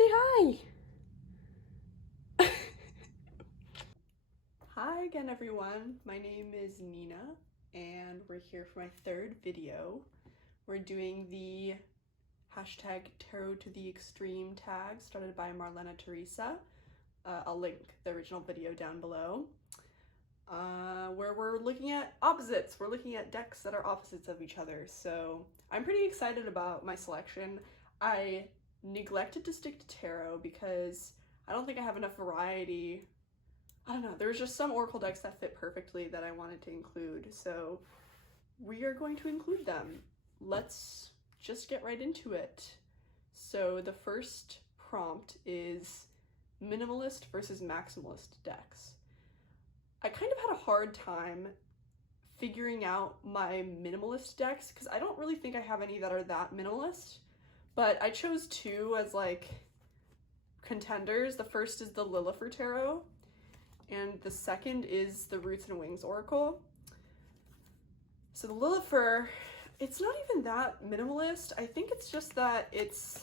Say hi! Hi again, everyone. My name is Nina, and we're here for my third video. We're doing the hashtag Tarot to the Extreme tag started by Marlena Teresa. I'll link the original video down below. Where we're looking at opposites. We're looking at decks that are opposites of each other. So I'm pretty excited about my selection. I neglected to stick to tarot because I don't think I have enough variety. I don't know, there's just some oracle decks that fit perfectly that I wanted to include, so we are going to include them. Let's just get right into it. So the first prompt is minimalist versus maximalist decks. I kind of had a hard time figuring out my minimalist decks because I don't really think I have any that are that minimalist, but I chose two as like contenders. The first is the Lillifer Tarot, and the second is the Roots and Wings Oracle. So the Lillifer, it's not even that minimalist. I think it's just that it's,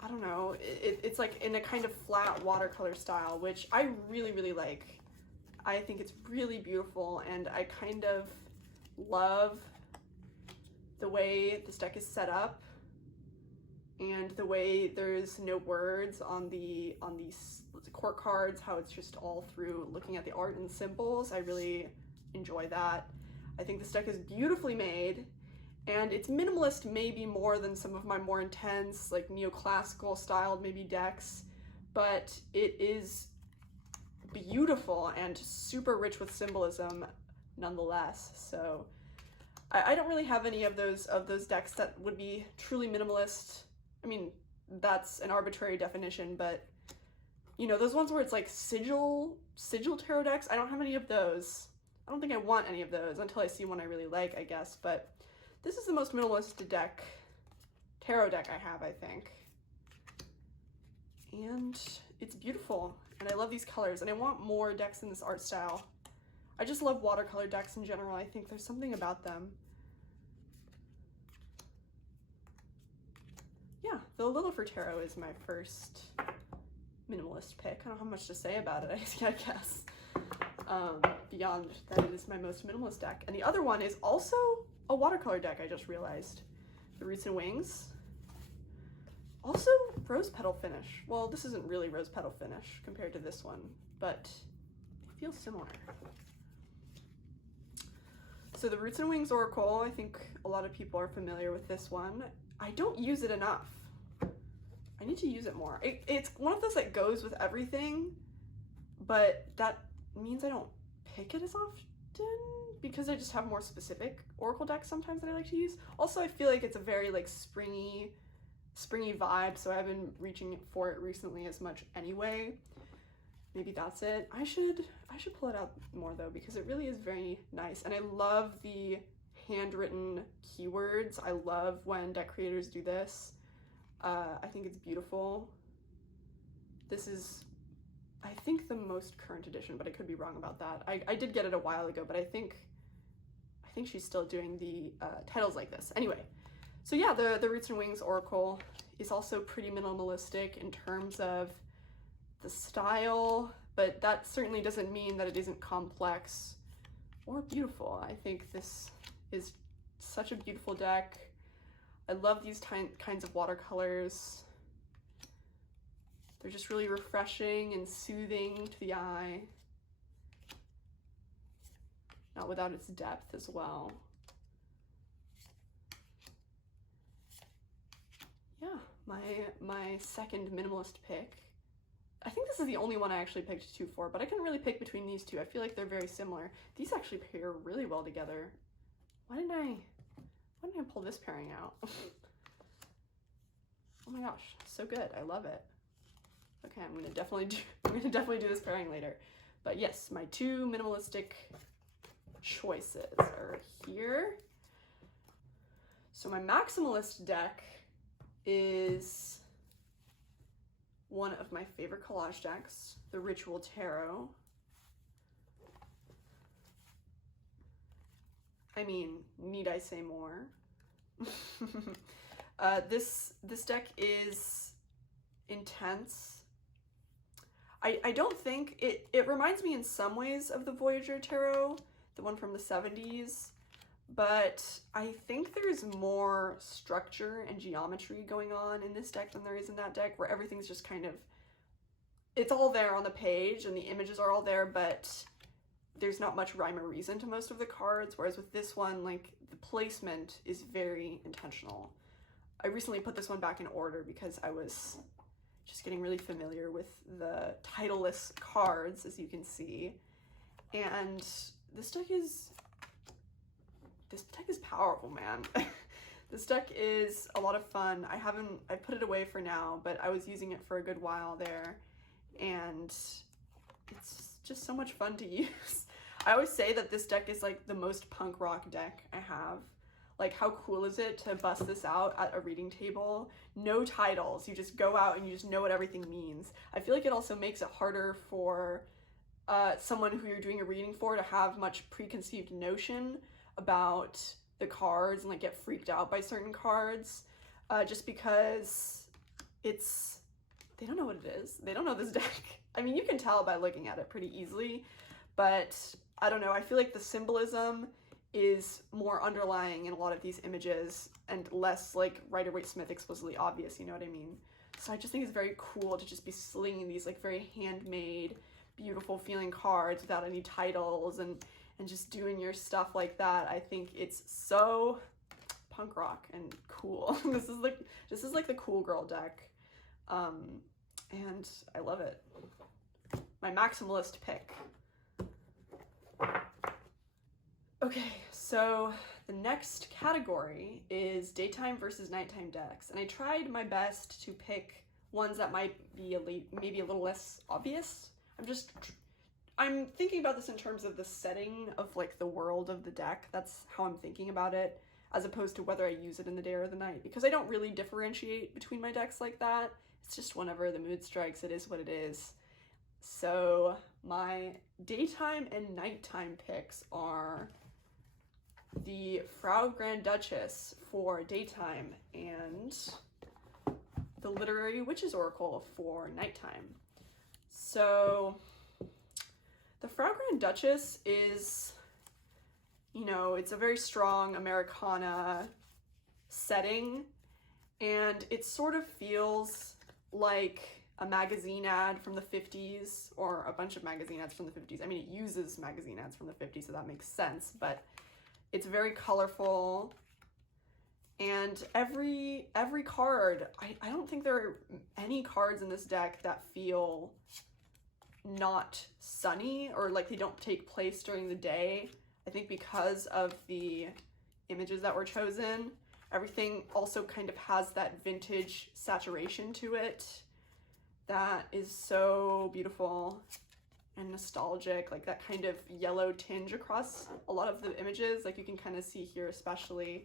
I don't know, it's like in a kind of flat watercolor style, which I really, really like. I think it's really beautiful, and I kind of love the way this deck is set up and the way there's no words on these court cards, how it's just all through looking at the art and symbols. I really enjoy that. I think this deck is beautifully made, and it's minimalist maybe more than some of my more intense, like neoclassical styled maybe decks, but it is beautiful and super rich with symbolism nonetheless. So I don't really have any of those decks that would be truly minimalist. I mean, that's an arbitrary definition, but you know, those ones where it's like sigil tarot decks, I don't have any of those. I don't think I want any of those until I see one I really like, I guess, but this is the most minimalist tarot deck I have, I think. And it's beautiful, and I love these colors, and I want more decks in this art style. I just love watercolor decks in general. I think there's something about them. Yeah, the Lillifer Tarot is my first minimalist pick. I don't have much to say about it, I guess. Beyond that, it is my most minimalist deck. And the other one is also a watercolor deck, I just realized. The Roots and Wings. Also rose petal finish. Well, this isn't really rose petal finish compared to this one, but it feels similar. So the Roots and Wings Oracle, I think a lot of people are familiar with this one. I don't use it enough. I need to use it more. It's one of those that goes with everything, but that means I don't pick it as often because I just have more specific oracle decks sometimes that I like to use. Also, I feel like it's a very like springy vibe, so I haven't been reaching for it recently as much anyway. Maybe that's it. I should pull it out more though, because it really is very nice, and I love the handwritten keywords. I love when deck creators do this. I think it's beautiful. This is, I think, the most current edition, but I could be wrong about that. I did get it a while ago, but I think she's still doing the titles like this. Anyway, so yeah, the Roots and Wings Oracle is also pretty minimalistic in terms of the style, but that certainly doesn't mean that it isn't complex or beautiful. I think this is such a beautiful deck. I love these kinds of watercolors. They're just really refreshing and soothing to the eye. Not without its depth as well. Yeah, my second minimalist pick. I think this is the only one I actually picked two for, but I couldn't really pick between these two. I feel like they're very similar. These actually pair really well together. Why didn't I pull this pairing out? Oh my gosh, so good. I love it. Okay, I'm gonna definitely do this pairing later. But yes, my two minimalistic choices are here. So my maximalist deck is one of my favorite collage decks, the Ritual Tarot. I mean, need I say more? This deck is intense. I don't think it reminds me in some ways of the Voyager Tarot, the one from the 70s, but I think there's more structure and geometry going on in this deck than there is in that deck, where everything's just kind of, it's all there on the page and the images are all there, but there's not much rhyme or reason to most of the cards, whereas with this one, like, the placement is very intentional. I recently put this one back in order because I was just getting really familiar with the titleless cards, as you can see. And this deck is powerful, man. This deck is a lot of fun. I put it away for now, but I was using it for a good while there, and it's just so much fun to use. I always say that this deck is like the most punk rock deck I have. Like, how cool is it to bust this out at a reading table? No titles, you just go out and you just know what everything means. I feel like it also makes it harder for someone who you're doing a reading for to have much preconceived notion about the cards and like get freaked out by certain cards, just because they don't know what it is. They don't know this deck. I mean, you can tell by looking at it pretty easily, but I don't know, I feel like the symbolism is more underlying in a lot of these images and less like Rider-Waite-Smith explicitly obvious, you know what I mean? So I just think it's very cool to just be slinging these like very handmade, beautiful feeling cards without any titles and just doing your stuff like that. I think it's so punk rock and cool. This is like the cool girl deck, and I love it. My maximalist pick. Okay, so the next category is daytime versus nighttime decks, and I tried my best to pick ones that might be maybe a little less obvious. I'm thinking about this in terms of the setting of like the world of the deck. That's how I'm thinking about it, as opposed to whether I use it in the day or the night, because I don't really differentiate between my decks like that. It's just whenever the mood strikes, it is what it is. So my daytime and nighttime picks are the Frau Grand Duchess for daytime and the Literary Witches Oracle for nighttime. So the Frau Grand Duchess is, you know, it's a very strong Americana setting, and it sort of feels like a magazine ad from the 50s, or a bunch of magazine ads from the 50s. I mean, it uses magazine ads from the 50s, so that makes sense, but it's very colorful, and every card, I don't think there are any cards in this deck that feel not sunny or like they don't take place during the day. I think because of the images that were chosen, everything also kind of has that vintage saturation to it that is so beautiful and nostalgic, like that kind of yellow tinge across a lot of the images, like you can kind of see here especially.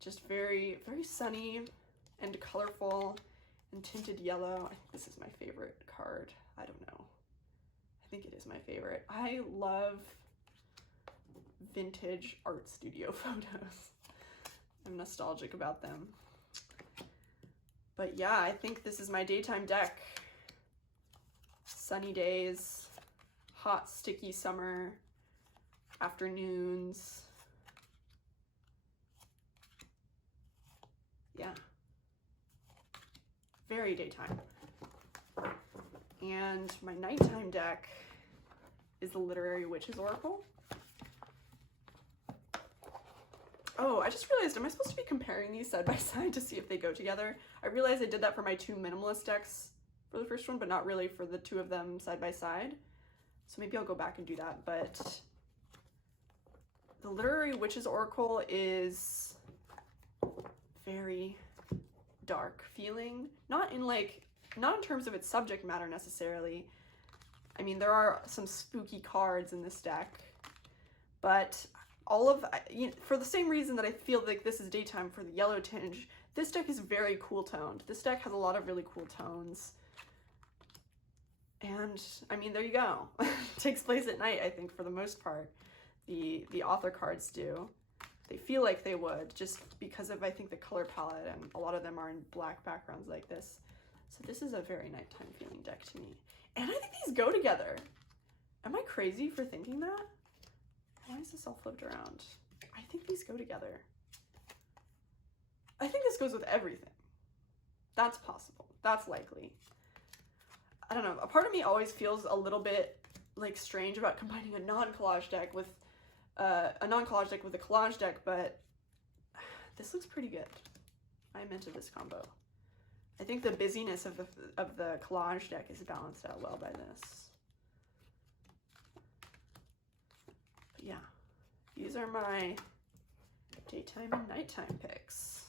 Just very, very sunny and colorful and tinted yellow. I think this is my favorite card. I don't know. I think it is my favorite. I love vintage art studio photos. I'm nostalgic about them. But yeah, I think this is my daytime deck. Sunny days, hot, sticky summer afternoons. Yeah. Very daytime. And my nighttime deck is the Literary Witches Oracle. Oh, I just realized, am I supposed to be comparing these side by side to see if they go together? I realized I did that for my two minimalist decks for the first one, but not really for the two of them side by side. So maybe I'll go back and do that, but the Literary Witches Oracle is very dark feeling, not in terms of its subject matter necessarily. I mean, there are some spooky cards in this deck, but for the same reason that I feel like this is daytime for the yellow tinge, this deck is very cool toned. This deck has a lot of really cool tones. And I mean, there you go. It takes place at night, I think, for the most part. The author cards do. They feel like they would, just because of, I think, the color palette, and a lot of them are in black backgrounds like this. So this is a very nighttime feeling deck to me. And I think these go together. Am I crazy for thinking that? Why is this all flipped around? I think these go together. I think this goes with everything. That's possible. That's likely. I don't know. A part of me always feels a little bit like strange about combining a non-collage deck with a collage deck, but this looks pretty good. I'm into this combo. I think the busyness of the collage deck is balanced out well by this. But yeah, these are my daytime and nighttime picks.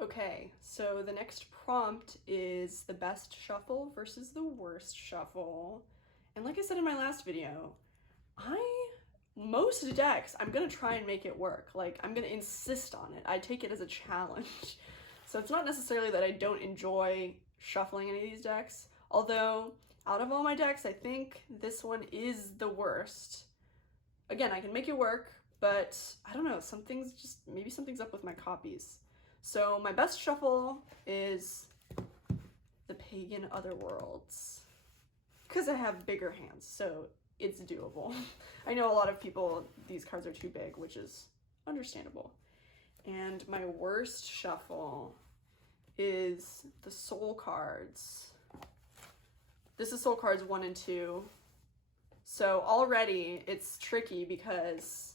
Okay, so the next prompt is the best shuffle versus the worst shuffle. And like I said in my last video, most decks, I'm gonna try and make it work. Like, I'm gonna insist on it. I take it as a challenge. So it's not necessarily that I don't enjoy shuffling any of these decks, although out of all my decks, I think this one is the worst. Again, I can make it work, but I don't know, maybe something's up with my copies. So my best shuffle is the Pagan Otherworlds, because I have bigger hands, so it's doable. I know a lot of people, these cards are too big, which is understandable. And my worst shuffle is the Soul cards. This is Soul cards 1 and 2. So already it's tricky because,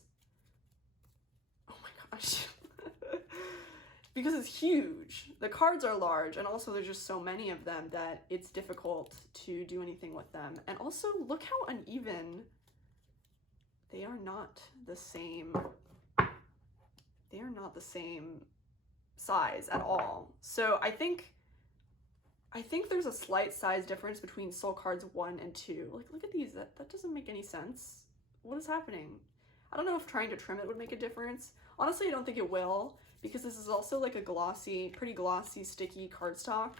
oh my gosh, because it's huge. The cards are large, and also there's just so many of them that it's difficult to do anything with them. And also, look how uneven. They are not the same. They are not the same size at all. So I think there's a slight size difference between Soul cards 1 and 2. Like, look at these. That doesn't make any sense. What is happening? I don't know if trying to trim it would make a difference. Honestly, I don't think it will, because this is also like a pretty glossy, sticky cardstock.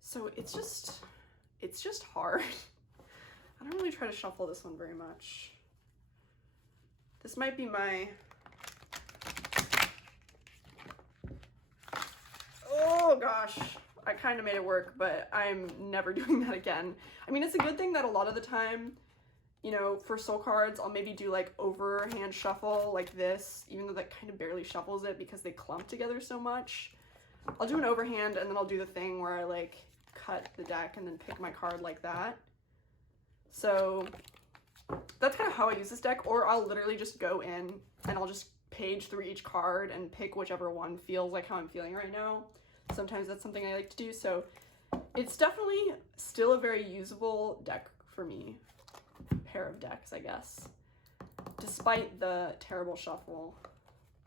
So it's just hard. I don't really try to shuffle this one very much. This might be my, oh gosh, I kind of made it work, but I'm never doing that again. I mean, it's a good thing that a lot of the time, you know, for Soul cards, I'll maybe do like overhand shuffle like this, even though that kind of barely shuffles it because they clump together so much. I'll do an overhand, and then I'll do the thing where I like cut the deck and then pick my card like that. So that's kind of how I use this deck, or I'll literally just go in and I'll just page through each card and pick whichever one feels like how I'm feeling right now. Sometimes that's something I like to do, so it's definitely still a very usable deck for me. Pair of decks, I guess, despite the terrible shuffle.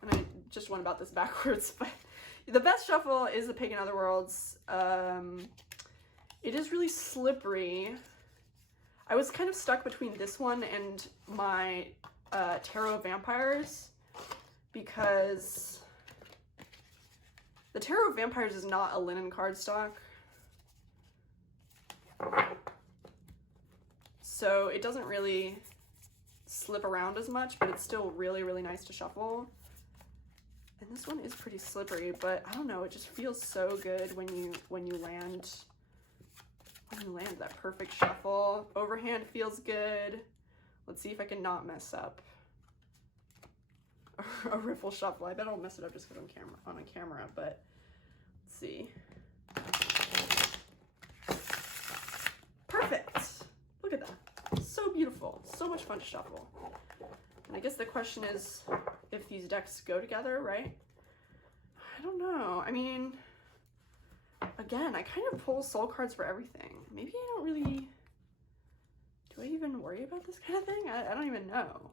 And I just went about this backwards, but the best shuffle is the Pagan Otherworlds. It is really slippery. I was kind of stuck between this one and my Tarot of Vampires, because the Tarot of Vampires is not a linen cardstock. So it doesn't really slip around as much, but it's still really, really nice to shuffle. And this one is pretty slippery, but I don't know, it just feels so good when you land that perfect shuffle. Overhand feels good. Let's see if I can not mess up a riffle shuffle. I bet I'll mess it up just because I'm on camera, but let's see. Perfect. Look at that. So beautiful. So much fun to shuffle. And I guess the question is if these decks go together, right? I don't know. I mean, again, I kind of pull Soul cards for everything. Maybe I don't really... Do I even worry about this kind of thing? I don't even know.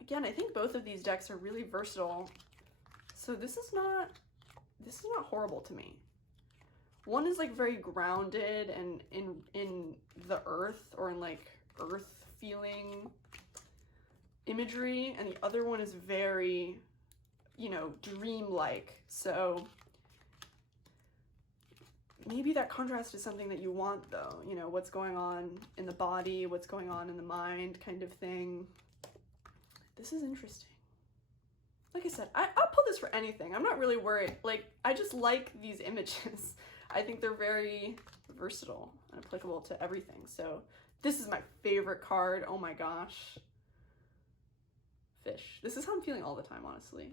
Again, I think both of these decks are really versatile. So this is not horrible to me. One is like very grounded and in the earth, or in like earth feeling imagery, and the other one is very, you know, dreamlike. So maybe that contrast is something that you want, though, you know, what's going on in the body, what's going on in the mind kind of thing. This is interesting. Like I said, I'll pull this for anything. I'm not really worried. Like, I just like these images. I think they're very versatile and applicable to everything. So this is my favorite card. Oh my gosh. Fish. This is how I'm feeling all the time, honestly.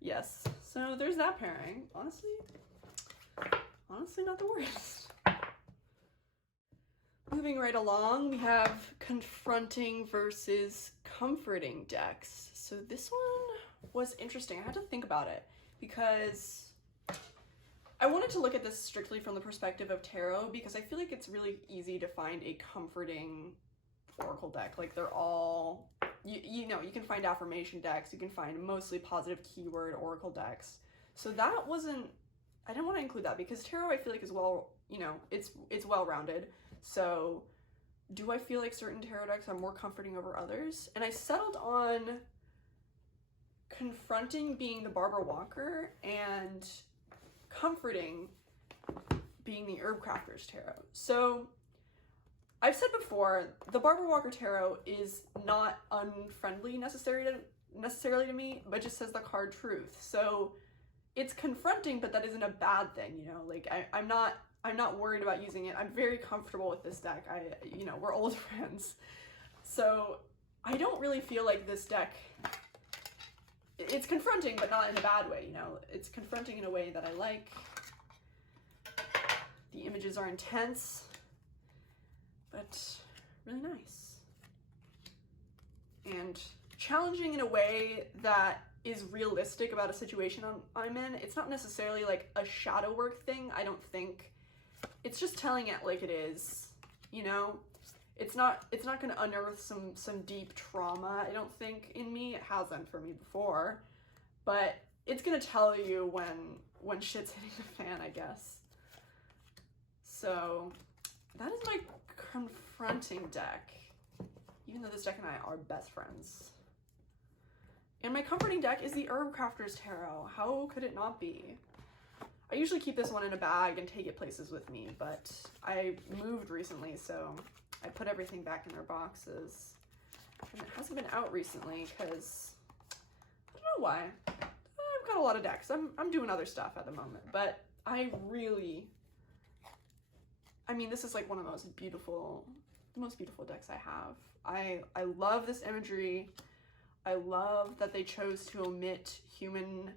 Yes. So there's that pairing. Honestly not the worst. Moving right along, we have confronting versus comforting decks. So this one was interesting. I had to think about it because I wanted to look at this strictly from the perspective of tarot, because I feel like it's really easy to find a comforting oracle deck. Like, they're all, you know, you can find affirmation decks, you can find mostly positive keyword oracle decks. So that wasn't, I didn't want to include that because tarot, I feel like, is well, you know, it's well-rounded. So do I feel like certain tarot decks are more comforting over others? And I settled on confronting being the Barbara Walker and comforting being the Herb Crafters Tarot. So I've said before, the Barbara Walker Tarot is not unfriendly necessarily to me, but just says the card truth. So it's confronting, but that isn't a bad thing, you know? Like, I'm not worried about using it. I'm very comfortable with this deck. You know, we're old friends. So I don't really feel like this deck, it's confronting, but not in a bad way, you know? It's confronting in a way that I like. The images are intense, but really nice. And challenging in a way that is realistic about a situation I'm in. It's not necessarily like a shadow work thing, I don't think. It's just telling it like it is, you know? It's not gonna unearth some deep trauma, I don't think, in me. It hasn't for me before. But it's gonna tell you when shit's hitting the fan, I guess. So that is my confronting deck, even though this deck and I are best friends. And my comforting deck is the Herb Crafters Tarot. How could it not be? I usually keep this one in a bag and take it places with me, but I moved recently, so I put everything back in their boxes. And it hasn't been out recently because I don't know why. I've got a lot of decks. I'm doing other stuff at the moment, but I mean, this is like one of the most beautiful decks I have. I love this imagery. I love that they chose to omit human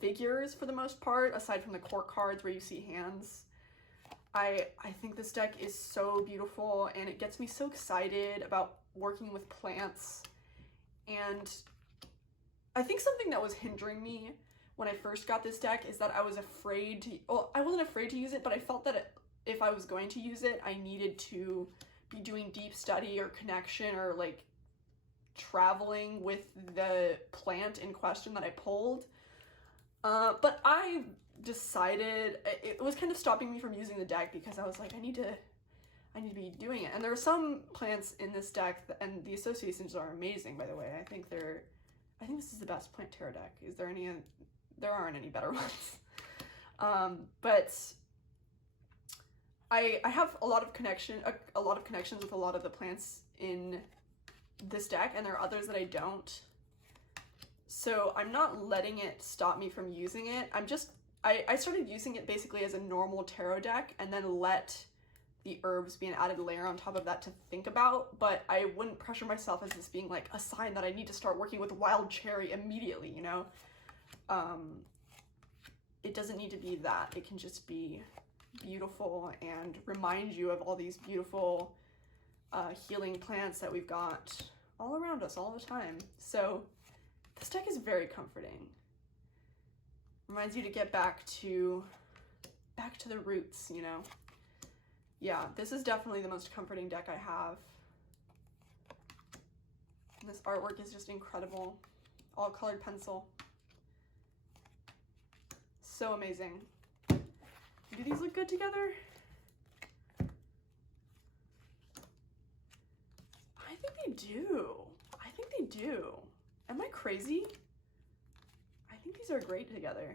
figures for the most part, aside from the court cards where you see hands. I think this deck is so beautiful, and it gets me so excited about working with plants. And I think something that was hindering me when I first got this deck is that I was afraid to, well, I wasn't afraid to use it, but I felt that if I was going to use it, I needed to be doing deep study or connection or like traveling with the plant in question that I pulled. But I decided, it was kind of stopping me from using the deck because I was like, I need to be doing it. And there are some plants in this deck, and the associations are amazing, by the way. I think this is the best plant tarot deck. There aren't any better ones. But I have a lot of connections with a lot of the plants in this deck, and there are others that I don't. So I'm not letting it stop me from using it. I started using it basically as a normal tarot deck, and then let the herbs be an added layer on top of that to think about, but I wouldn't pressure myself as this being like a sign that I need to start working with wild cherry immediately, you know? It doesn't need to be that. It can just be beautiful and remind you of all these beautiful healing plants that we've got all around us all the time. So this deck is very comforting. Reminds you to get back to the roots, you know? Yeah, this is definitely the most comforting deck I have. And this artwork is just incredible. All colored pencil. So amazing. Do these look good together? I think they do. I think they do. Am I crazy? I think these are great together.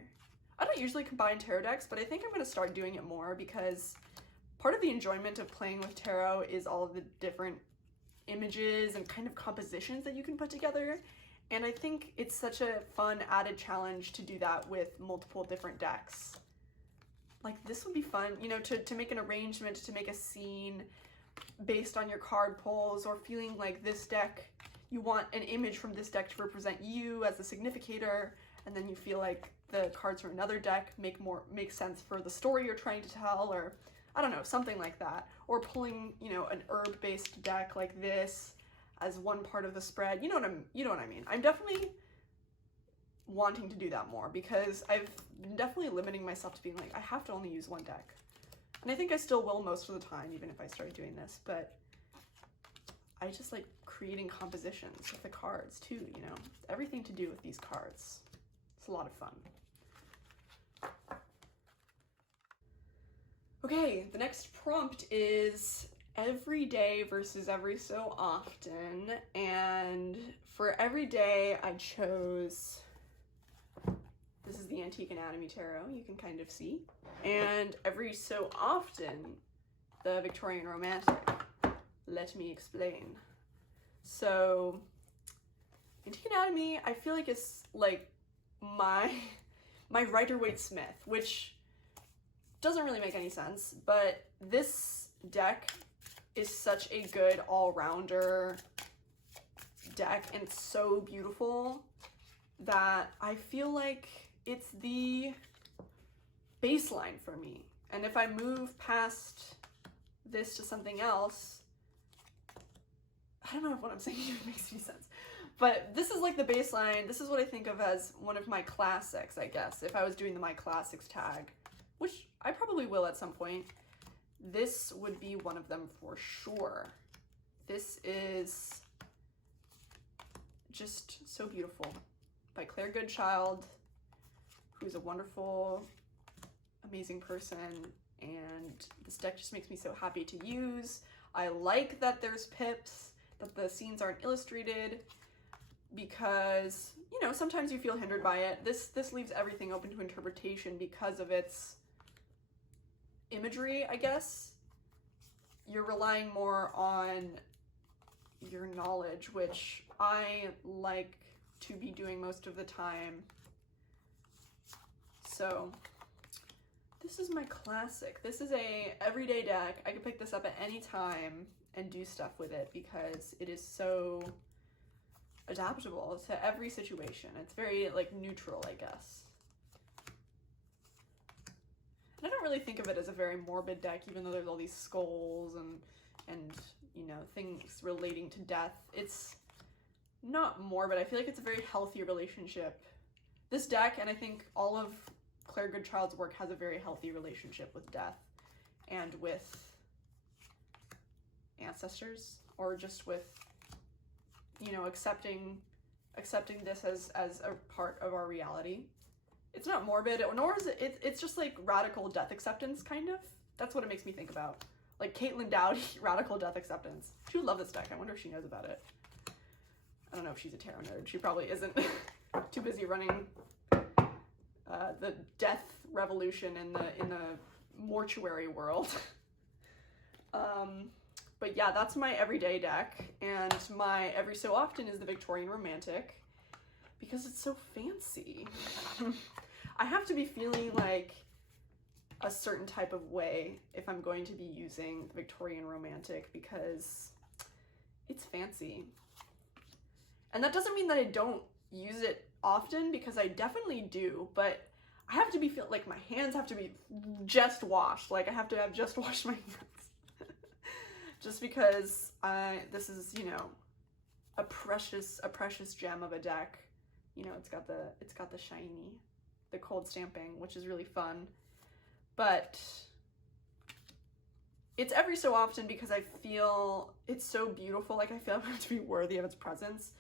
I don't usually combine tarot decks, but I think I'm going to start doing it more because part of the enjoyment of playing with tarot is all of the different images and kind of compositions that you can put together. And I think it's such a fun added challenge to do that with multiple different decks. Like, this would be fun, you know, to make an arrangement, to make a scene based on your card pulls, or feeling like this deck, you want an image from this deck to represent you as a significator, and then you feel like the cards from another deck make sense for the story you're trying to tell, or I don't know, something like that. Or pulling, you know, an herb-based deck like this as one part of the spread. You know what I mean. I'm definitely wanting to do that more, because I've been definitely limiting myself to being like, I have to only use one deck. And I think I still will most of the time, even if I started doing this, but I just like creating compositions with the cards too, you know? Everything to do with these cards. It's a lot of fun. Okay, the next prompt is every day versus every so often, and for every day I chose, this is the Antique Anatomy Tarot, you can kind of see, and every so often, the Victorian Romantic. Let me explain. So, Antique Anatomy, I feel like is like my Rider-Waite-Smith, which doesn't really make any sense, but this deck is such a good all-rounder deck, and it's so beautiful that I feel like it's the baseline for me. And if I move past this to something else, I don't know if what I'm saying here makes any sense, but this is like the baseline. This is what I think of as one of my classics, I guess, if I was doing the My Classics tag, which I probably will at some point. This would be one of them for sure. This is just so beautiful, by Claire Goodchild, who's a wonderful, amazing person, and this deck just makes me so happy to use. I like that there's pips, that the scenes aren't illustrated, because, you know, sometimes you feel hindered by it. This leaves everything open to interpretation because of its imagery, I guess. You're relying more on your knowledge, which I like to be doing most of the time. So this is my classic. This is a everyday deck. I could pick this up at any time and do stuff with it because it is so adaptable to every situation. It's very like neutral, I guess. And I don't really think of it as a very morbid deck, even though there's all these skulls and you know, things relating to death. It's not morbid. I feel like it's a very healthy relationship. This deck, and I think all of Claire Goodchild's work, has a very healthy relationship with death and with ancestors, or just with, you know, accepting this as a part of our reality. It's not morbid, nor is it's just like radical death acceptance, kind of. That's what it makes me think about. Like Caitlin Dowdy, radical death acceptance. She would love this deck. I wonder if she knows about it. I don't know if she's a tarot nerd. She probably isn't. Too busy running the death revolution in the mortuary world. But yeah, that's my everyday deck, and my every so often is the Victorian Romantic, because it's so fancy. I have to be feeling like a certain type of way if I'm going to be using the Victorian Romantic, because it's fancy. And that doesn't mean that I don't use it often, because I definitely do, but I have to be like my hands have to be just washed. Like I have to have just washed my hands. Just because this is, you know, a precious gem of a deck. You know, it's got the shiny, the cold stamping, which is really fun. But it's every so often because I feel it's so beautiful. Like I feel I have to be worthy of its presence,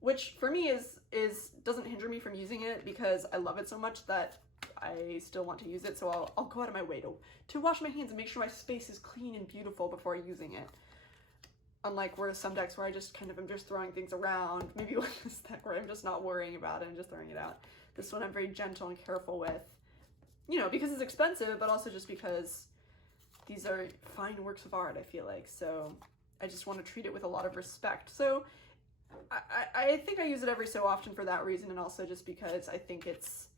which for me is doesn't hinder me from using it, because I love it so much that I still want to use it. So I'll go out of my way to wash my hands and make sure my space is clean and beautiful before using it. Unlike where some decks where I just kind of am just throwing things around, maybe like this deck where I'm just not worrying about it and just throwing it out. This one I'm very gentle and careful with, you know, because it's expensive, but also just because these are fine works of art, I feel like. So I just want to treat it with a lot of respect. So I think I use it every so often for that reason, and also just because I think it's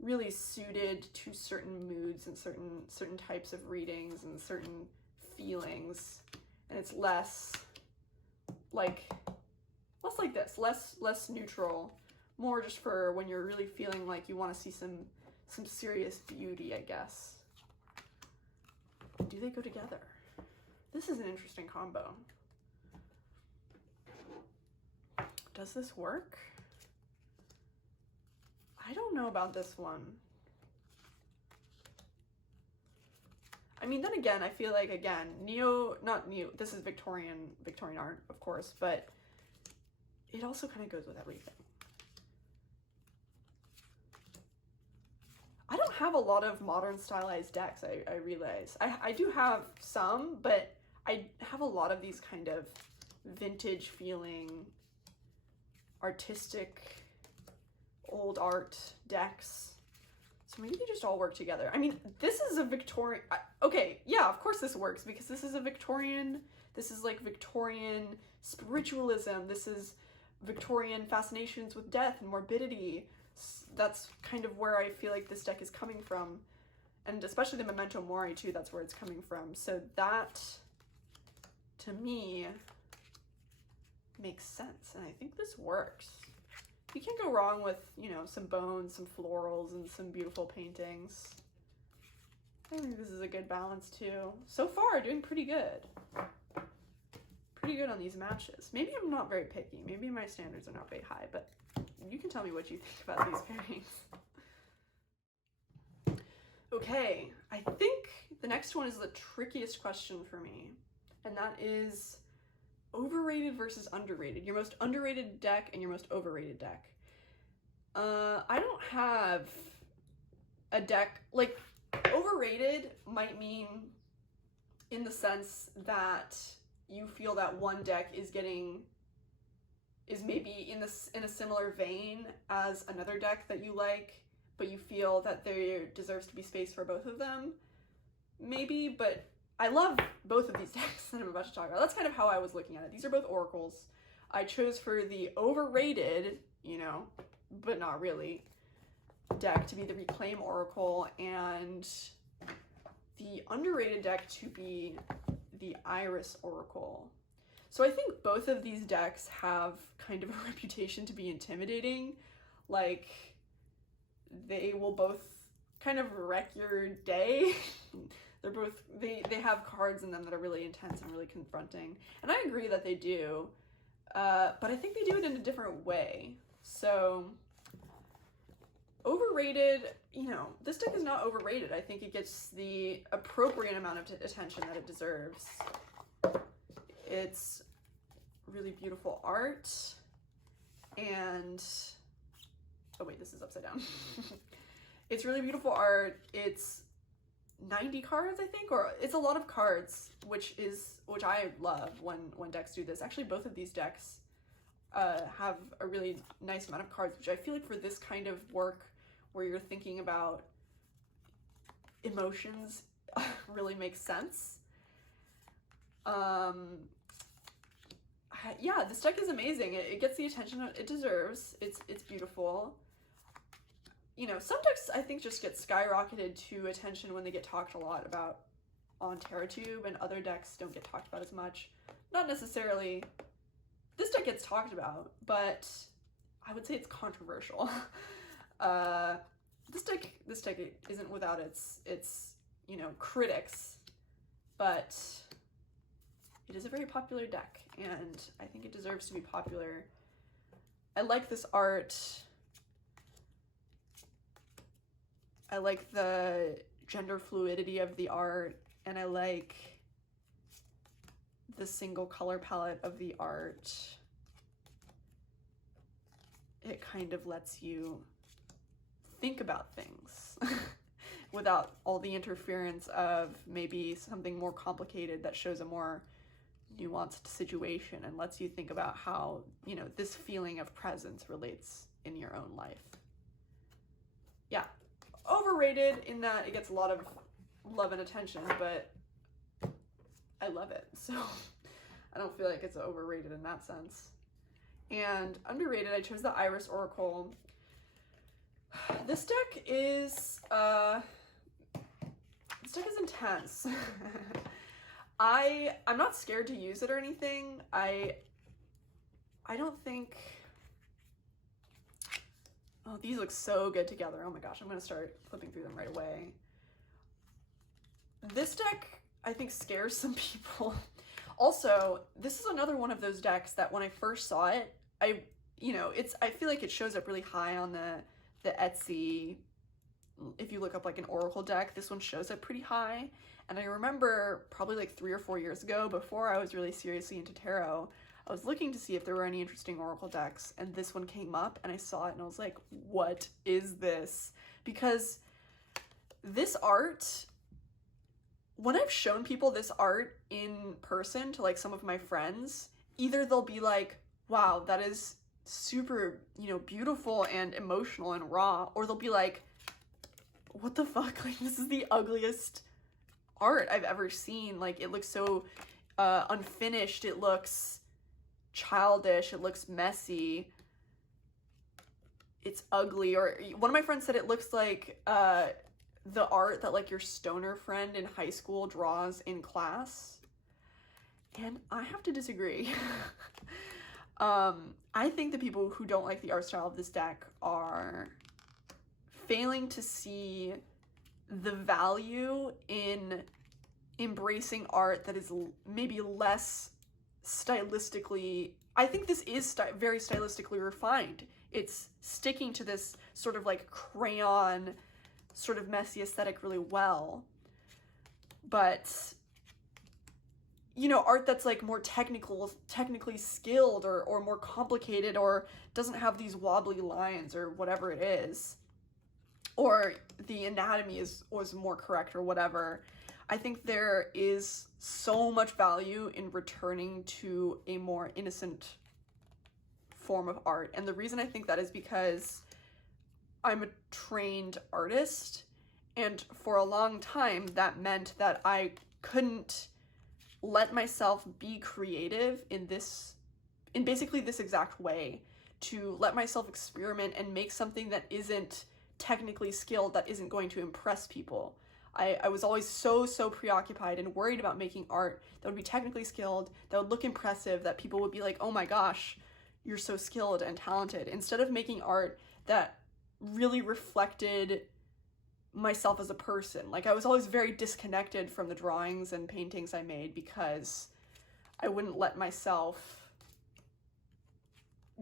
really suited to certain moods and certain types of readings and certain feelings, and it's less like this, less neutral, more just for when you're really feeling like you want to see some serious beauty, I guess. Do they go together? This is an interesting combo. Does this work? I don't know about this one. I mean, then again, I feel like, again, not neo, this is Victorian art, of course, but it also kind of goes with everything. I don't have a lot of modern stylized decks, I realize. I do have some, but I have a lot of these kind of vintage feeling, artistic, old art decks. So maybe they just all work together. I mean, this is a Victorian, okay, yeah, of course this works, because this is like Victorian spiritualism. This is Victorian fascinations with death and morbidity. That's kind of where I feel like this deck is coming from. And especially the Memento Mori too, that's where it's coming from. So that, to me, makes sense. And I think this works. You can't go wrong with, you know, some bones, some florals, and some beautiful paintings. I think this is a good balance too. So far, doing pretty good. Pretty good on these matches. Maybe I'm not very picky. Maybe my standards are not very high, but you can tell me what you think about these pairings. Okay, I think the next one is the trickiest question for me, and that is overrated versus underrated. Your most underrated deck and your most overrated deck. I don't have a deck, like, overrated might mean in the sense that you feel that one deck is maybe in a similar vein as another deck that you like, but you feel that there deserves to be space for both of them. Maybe, but I love both of these decks that I'm about to talk about. That's kind of how I was looking at it. These are both oracles. I chose for the overrated, you know, but not really, deck to be the Reclaim Oracle, and the underrated deck to be the Iris Oracle. So I think both of these decks have kind of a reputation to be intimidating. Like, they will both kind of wreck your day. They're both, they have cards in them that are really intense and really confronting. And I agree that they do, but I think they do it in a different way. So, overrated, you know, this deck is not overrated. I think it gets the appropriate amount of attention that it deserves. It's really beautiful art, and, oh wait, this is upside down. It's really beautiful art. It's 90 cards, I think, or it's a lot of cards, which I love when decks do this. Actually, both of these decks have a really nice amount of cards, which I feel like for this kind of work where you're thinking about emotions really makes sense. Yeah, this deck is amazing. It gets the attention it deserves. It's beautiful. You know, some decks I think just get skyrocketed to attention when they get talked a lot about on TerraTube, and other decks don't get talked about as much. Not necessarily. This deck gets talked about, but I would say it's controversial. This deck isn't without its you know, critics, but it is a very popular deck, and I think it deserves to be popular. I like this art. I like the gender fluidity of the art, and I like the single color palette of the art. It kind of lets you think about things without all the interference of maybe something more complicated that shows a more nuanced situation, and lets you think about how, you know, this feeling of presence relates in your own life. Yeah, overrated in that it gets a lot of love and attention, but I love it, so I don't feel like it's overrated in that sense. And underrated, I chose the Iris Oracle. This deck is intense. I'm not scared to use it or anything. I don't think... Oh, these look so good together. Oh my gosh, I'm gonna start flipping through them right away. This deck, I think, scares some people. Also, this is another one of those decks that when I first saw it, I feel like it shows up really high on the Etsy. If you look up like an Oracle deck, this one shows up pretty high. And I remember probably like 3 or 4 years ago, before I was really seriously into tarot, I was looking to see if there were any interesting Oracle decks, and this one came up, and I saw it, and I was like, what is this? Because this art, when I've shown people this art in person to like some of my friends, either they'll be like, wow, that is super, beautiful and emotional and raw, or they'll be like, what the fuck? Like, this is the ugliest art I've ever seen. Like, it looks so unfinished. It looks childish. It looks messy. It's ugly. Or one of my friends said it looks like the art that like your stoner friend in high school draws in class. And I have to disagree. I think the people who don't like the art style of this deck are failing to see the value in embracing art that is maybe less stylistically... I think this is very stylistically refined. It's sticking to this sort of like crayon, sort of messy aesthetic really well. But, art that's like more technically skilled or more complicated, or doesn't have these wobbly lines or whatever it is, or the anatomy was more correct or whatever, I think there is so much value in returning to a more innocent form of art. And the reason I think that is because I'm a trained artist, and for a long time that meant that I couldn't let myself be creative in basically this exact way, to let myself experiment and make something that isn't technically skilled, that isn't going to impress people. I was always so preoccupied and worried about making art that would be technically skilled, that would look impressive, that people would be like, oh my gosh, you're so skilled and talented, instead of making art that really reflected myself as a person. Like, I was always very disconnected from the drawings and paintings I made because I wouldn't let myself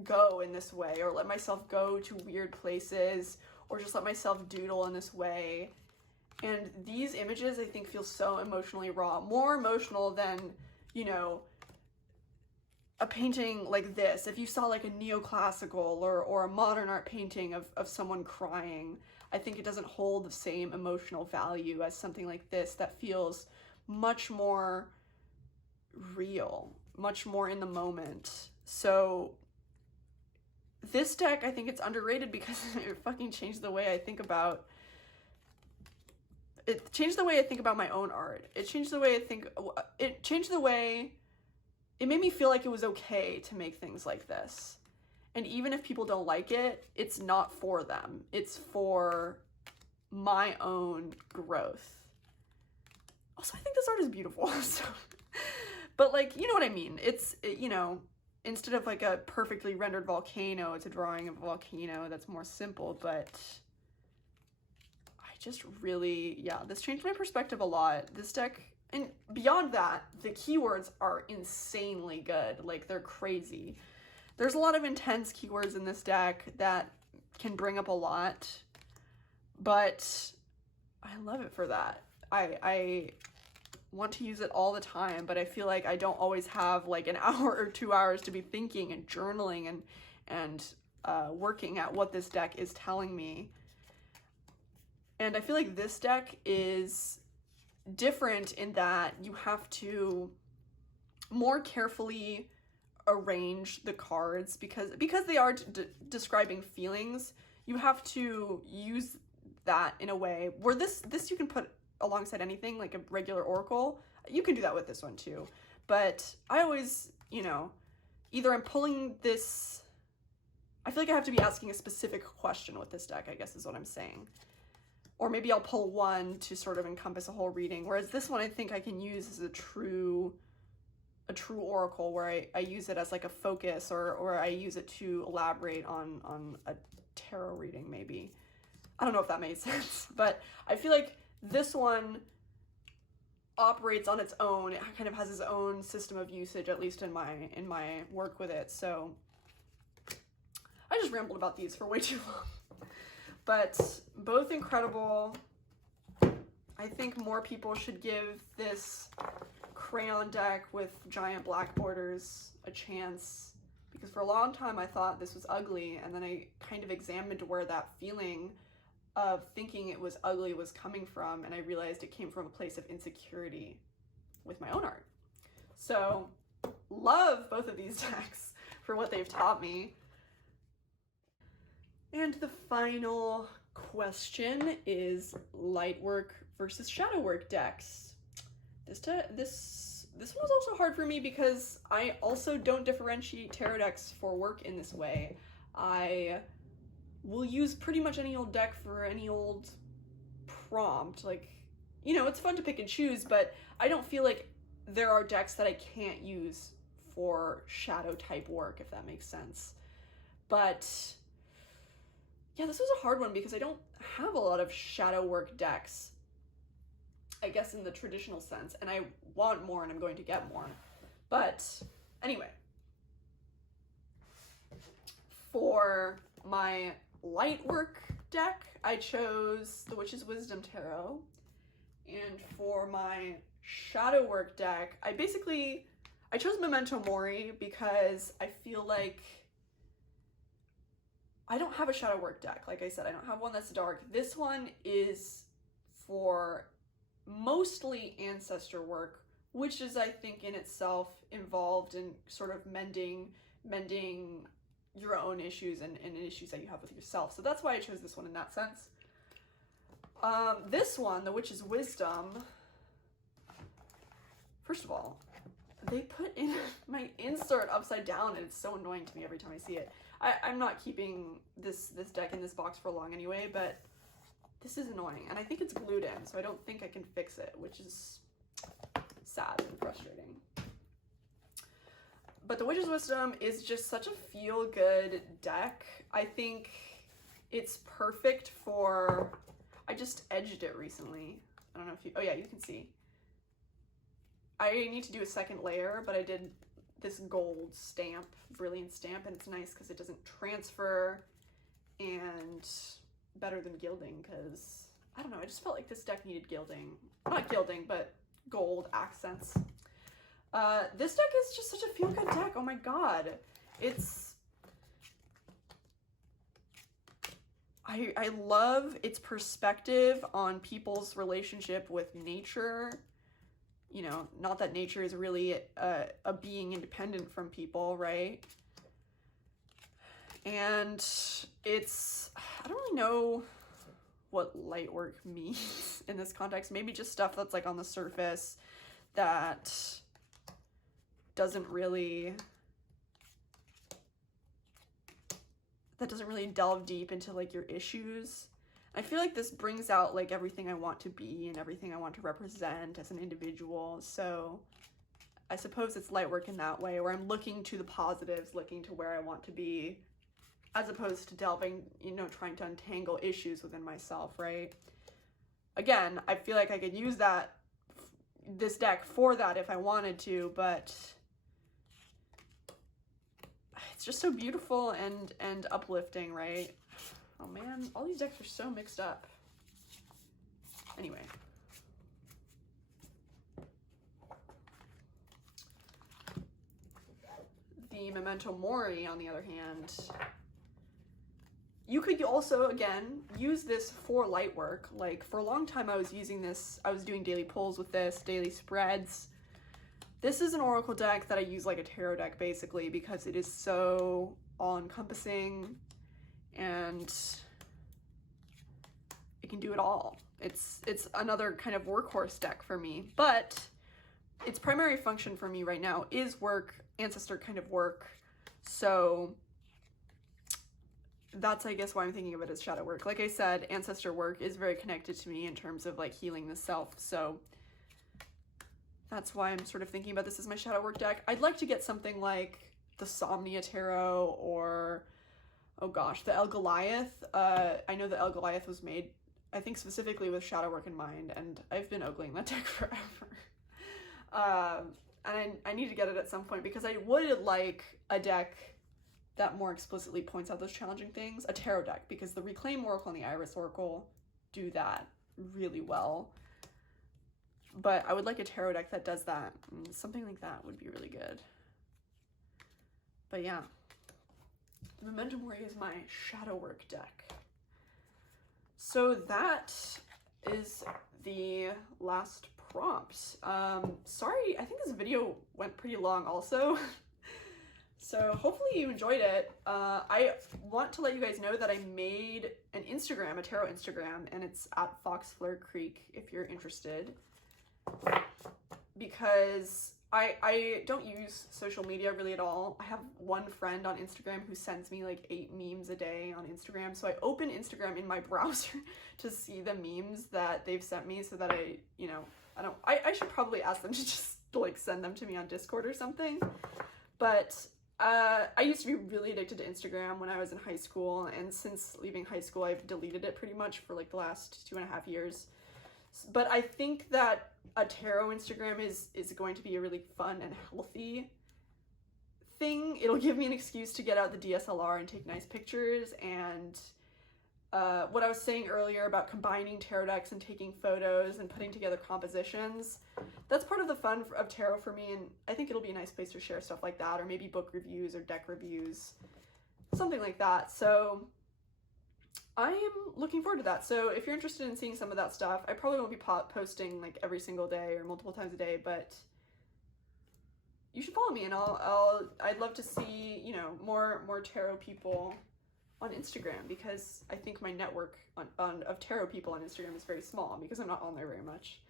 go in this way, or let myself go to weird places, or just let myself doodle in this way. And these images, I think, feel so emotionally raw, more emotional than, a painting like this. If you saw like a neoclassical or a modern art painting of someone crying, I think it doesn't hold the same emotional value as something like this that feels much more real, much more in the moment. So this deck, I think it's underrated because it fucking changed the way I think about... It changed the way I think about my own art. It changed the way it made me feel like it was okay to make things like this. And even if people don't like it, it's not for them. It's for my own growth. Also, I think this art is beautiful. So, but like, you know what I mean? It's, instead of like a perfectly rendered volcano, it's a drawing of a volcano that's more simple, but I just really, this changed my perspective a lot. This deck, and beyond that, the keywords are insanely good. Like, they're crazy. There's a lot of intense keywords in this deck that can bring up a lot, but I love it for that. I want to use it all the time, but I feel like I don't always have like an hour or 2 hours to be thinking and journaling and working at what this deck is telling me. And I feel like this deck is different in that you have to more carefully arrange the cards because they are describing feelings. You have to use that in a way where this you can put alongside anything, like a regular oracle. You can do that with this one too, but I always either I'm pulling this, I feel like I have to be asking a specific question with this deck, I guess is what I'm saying. Or maybe I'll pull one to sort of encompass a whole reading, whereas this one I think I can use as a true oracle, where I use it as like a focus, or I use it to elaborate on a tarot reading maybe. I don't know if that made sense, but I feel like this one operates on its own. It kind of has its own system of usage, at least in my work with it. So I just rambled about these for way too long. But both incredible. I think more people should give this crayon deck with giant black borders a chance, because for a long time I thought this was ugly, and then I kind of examined where that feeling of thinking it was ugly was coming from, and I realized it came from a place of insecurity with my own art. So love both of these decks for what they've taught me. And the final question is light work versus shadow work decks. This one was also hard for me because I also don't differentiate tarot decks for work in this way. I will use pretty much any old deck for any old prompt. Like, you know, it's fun to pick and choose, but I don't feel like there are decks that I can't use for shadow type work, if that makes sense. But yeah, this was a hard one because I don't have a lot of shadow work decks, I guess, in the traditional sense, and I want more and I'm going to get more. But anyway, for my light work deck, I chose the Witch's Wisdom Tarot, and for my shadow work deck, I chose Memento Mori because I feel like I don't have a shadow work deck. Like I said, I don't have one that's dark. This one is for mostly ancestor work, which is, I think, in itself involved in sort of mending your own issues and issues that you have with yourself. So that's why I chose this one in that sense. This one, the Witch's Wisdom, first of all, they put in my insert upside down, and it's so annoying to me every time I see it. I'm not keeping this deck in this box for long anyway, but this is annoying, and I think it's glued in, so I don't think I can fix it, which is sad and frustrating. But the Witch's Wisdom is just such a feel-good deck. I think it's perfect for, I just edged it recently. I don't know if you, oh yeah, you can see. I need to do a second layer, but I did this gold stamp, brilliant stamp, and it's nice because it doesn't transfer, and better than gilding, because I don't know, I just felt like this deck needed gilding. Not gilding, but gold accents. This deck is just such a feel-good deck. Oh my god. I love its perspective on people's relationship with nature. You know, not that nature is really a being independent from people, right? And it's, I don't really know what light work means in this context. Maybe just stuff that's like on the surface that doesn't really delve deep into like your issues. I feel like this brings out like everything I want to be and everything I want to represent as an individual. So I suppose it's light work in that way, where I'm looking to the positives, looking to where I want to be, as opposed to delving, you know, trying to untangle issues within myself, right? Again, I feel like I could use this deck for that if I wanted to, but it's just so beautiful and uplifting, right? Oh man, all these decks are so mixed up. Anyway. The Memento Mori, on the other hand, you could also, again, use this for light work. Like, for a long time I was using this, I was doing daily pulls with this, daily spreads. This is an oracle deck that I use like a tarot deck, basically, because it is so all-encompassing and it can do it all. It's another kind of workhorse deck for me, but its primary function for me right now is work, ancestor kind of work. So that's, I guess, why I'm thinking of it as shadow work. Like I said, ancestor work is very connected to me in terms of like healing the self. So that's why I'm sort of thinking about this as my shadow work deck. I'd like to get something like the Somnia Tarot or, oh gosh, the El Goliath. I know the El Goliath was made, I think, specifically with shadow work in mind, and I've been ogling that deck forever. And I need to get it at some point because I would like a deck that more explicitly points out those challenging things. A tarot deck, because the Reclaim Oracle and the Iris Oracle do that really well. But I would like a tarot deck that does that. Something like that would be really good. But yeah, the Memento Mori is my shadow work deck. So that is the last prompt. Sorry, I think this video went pretty long also. So hopefully you enjoyed it. I want to let you guys know that I made an Instagram, a tarot Instagram, and it's at Foxfleur Creek if you're interested. Because I don't use social media really at all. I have one friend on Instagram who sends me like 8 memes a day on Instagram. So I open Instagram in my browser to see the memes that they've sent me so that I should probably ask them to just like send them to me on Discord or something. But I used to be really addicted to Instagram when I was in high school, and since leaving high school I've deleted it pretty much for like the last 2.5 years. But I think that a tarot Instagram is going to be a really fun and healthy thing. It'll give me an excuse to get out the DSLR and take nice pictures, and what I was saying earlier about combining tarot decks and taking photos and putting together compositions, that's part of the fun of tarot for me, and I think it'll be a nice place to share stuff like that, or maybe book reviews or deck reviews, something like that. So I am looking forward to that. So if you're interested in seeing some of that stuff, I probably won't be posting like every single day or multiple times a day, but you should follow me, and I'd love to see, you know, more tarot people on Instagram, because I think my network of tarot people on Instagram is very small because I'm not on there very much.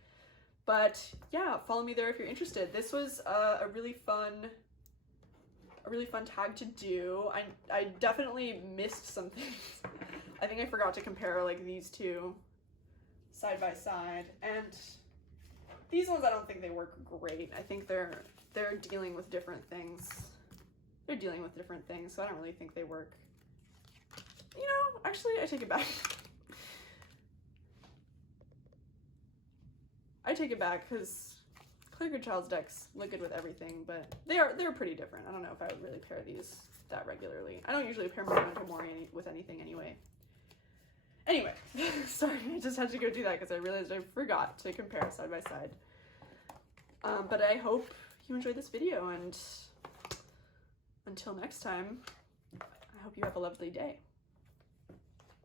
But yeah, follow me there if you're interested. This was a really fun tag to do. I definitely missed some things. I think I forgot to compare like these two side by side, and these ones I don't think they work great. I think they're dealing with different things. They're dealing with different things, so I don't really think they work. You know, actually, I take it back. I take it back, because Clear Good Child's decks look good with everything, but they're pretty different. I don't know if I would really pair these that regularly. I don't usually pair Memento Mori with anything anyway. Anyway, sorry, I just had to go do that because I realized I forgot to compare side by side. But I hope you enjoyed this video, and until next time, I hope you have a lovely day.